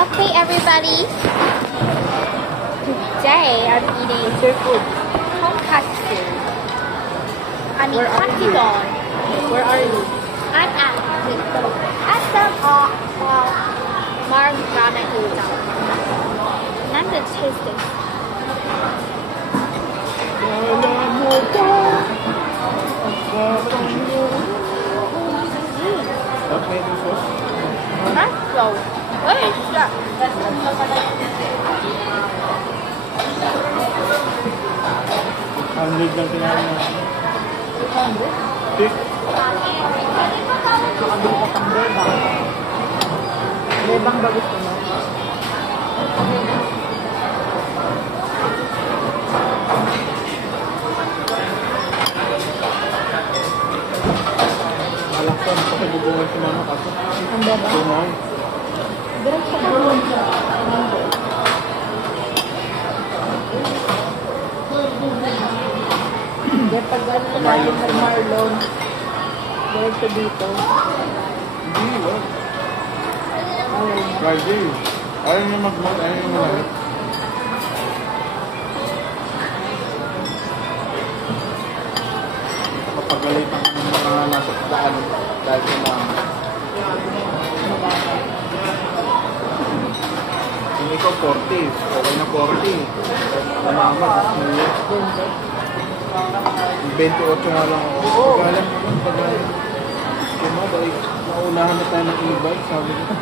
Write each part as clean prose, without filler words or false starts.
Okay, everybody. Today I'm eating your food. Tonkatsu. I mean, katsudon. Where are you? I'm at the Marg Ramen Udon. And I'm gonna taste this. That's so delicious. $100 lang kinain na. Tik. Nakabili ko pang bebang. Bebang ba gusto mo? Malaksan, pakibubungan si mama kasi. Ang bebang? Tunay. Diretso ka doon sa Diyan pag gano'n na galing sa Marlon, diretso dito. Hindi, wala. Friday. Ayaw niya mag-mat, ayaw niya mag-mat. Kapagalit ang mga nasa daan dahil sa mga hindi ko 40, okay na 40. Tamama, 28 nga lang ako. Pag-alam naman, pag-alam. Kaya dahil naunahan na tayo ng e-bike, sabi ko.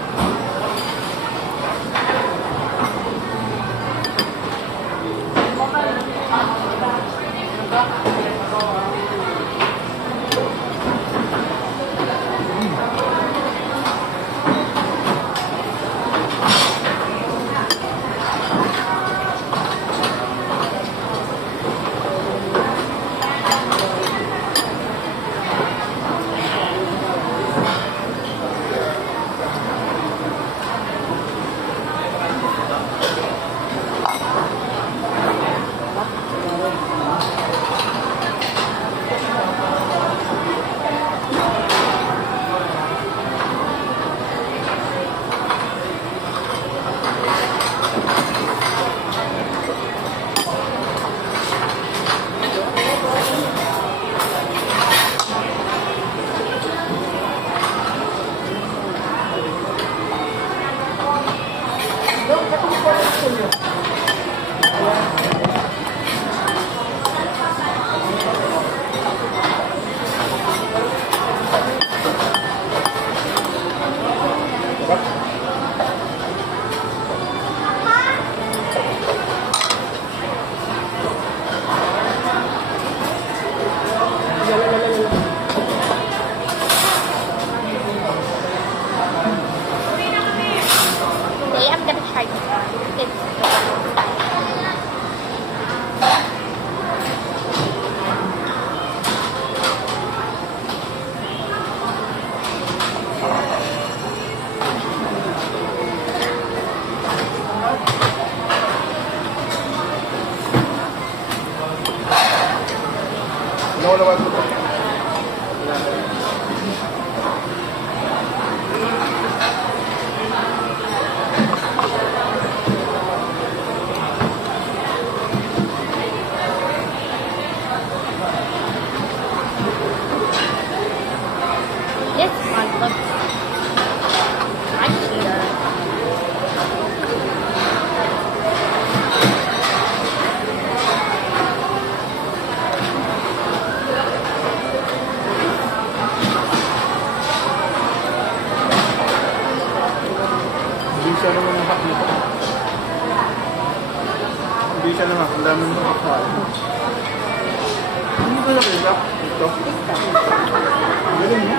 This one looks crunchier. Bisa naman ang hak nito. Bisa naman, ang dami ng hak. Hindi ko nakita. Ito. Galing mo.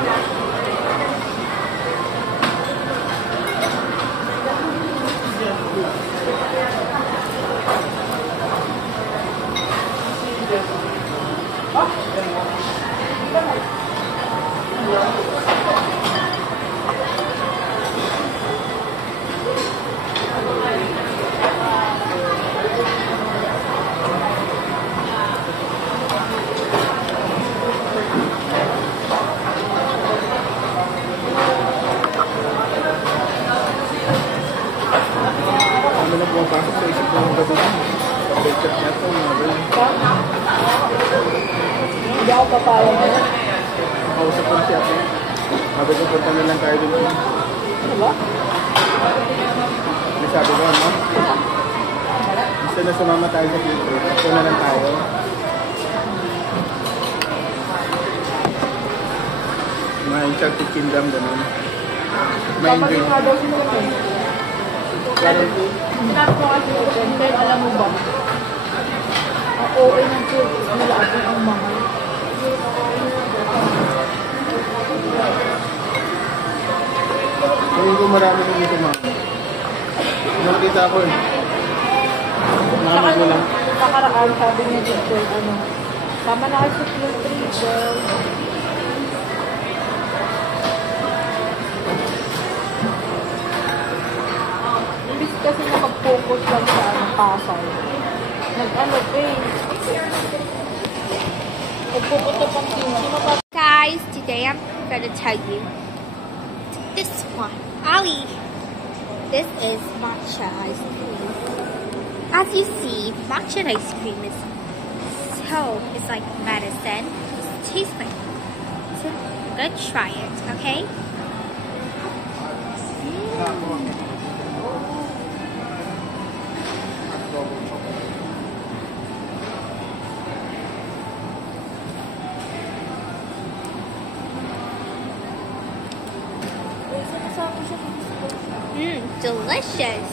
ng gabi. Pag-breakfast niya ito, mga ganyan. Hindi ako papayag na. Nakausap ko na siya ako. Sabi ko, punta na lang tayo dito. Ano ba? May sabi ko, ano? Gusto na sumama tayo sa future. Ito na lang tayo. Mga Enchanted Kingdom, gano'n. May Kapag dream. nga daw sila eh. Parang Sinabi ko kasi open, pero alam mo ba? Ang OA ng food nila at ang mahal. Sabi ko marami kong dito, mga. Nakakita ako eh. Nakakita ko lang. Nakaraan sabi niya dito, ano, tama na kayo sa field trip, girl. Imbis kasi nakapokos lang sa ano, Pasay. Nag-ano eh. Nagpupunta pang kimchi. Guys, today I'm gonna tell you this one. Ali, this is matcha ice cream. As you see, matcha ice cream is it's like medicine. It tastes like so I'm gonna try it, okay? Delicious.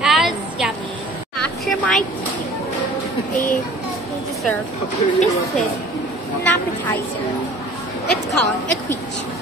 As yummy. After my dessert, this is an appetizer. It's called a quiche.